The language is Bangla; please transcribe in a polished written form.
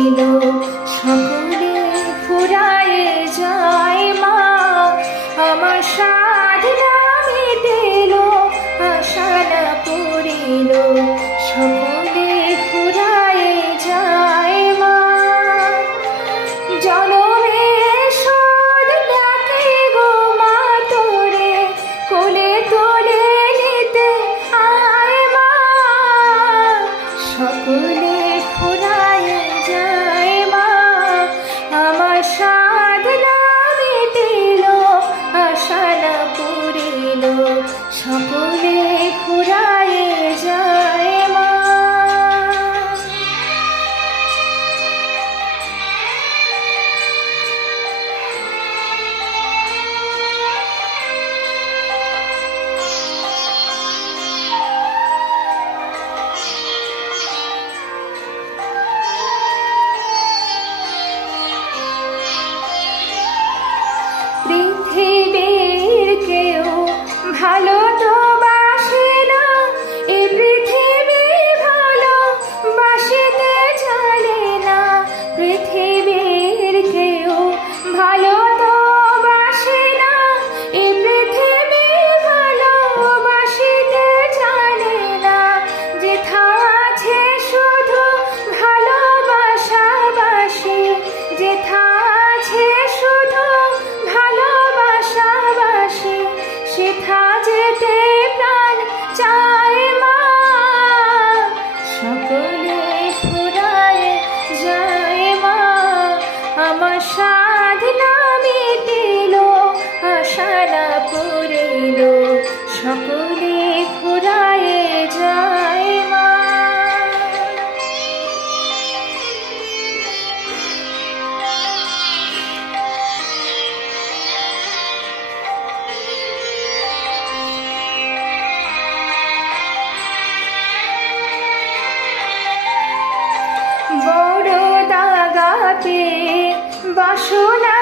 পুরিল সকলে ফুরায়ে যায় মা আমার সাধনা মিটিল আশা না পুরিল সকলে ফুরায়ে যায় মা জনমে শোধ ডাকে গো মা তোরে কোলে তোলে নিতে আয় মা সকলে ফুরায়ে যায় মা আমার সাধনা মিটিল আশা না পুরিল সকলে ফুরায়ে যায় মা পৃথিবীর কেউ ভালো তো বাসে না এই পৃথিবী ভালো বাসিতে জানে না পৃথিবীর কেউ ভালো তো বাসে না এই পৃথিবী ভালো বাসিতে জানে না যেথা আছে শুধু ভালোবাসা বাসে যেথা আছে শুধু ভালোবাসাবাসে সেথা যেতে প্রাণ চায় মা সকলে ফুরায়ে যায় মা আমার সাধনা মিটিল আশা না পুরিল সকলে ফুরায়ে যায় মা বড় দাগা পেয়ে বাসনা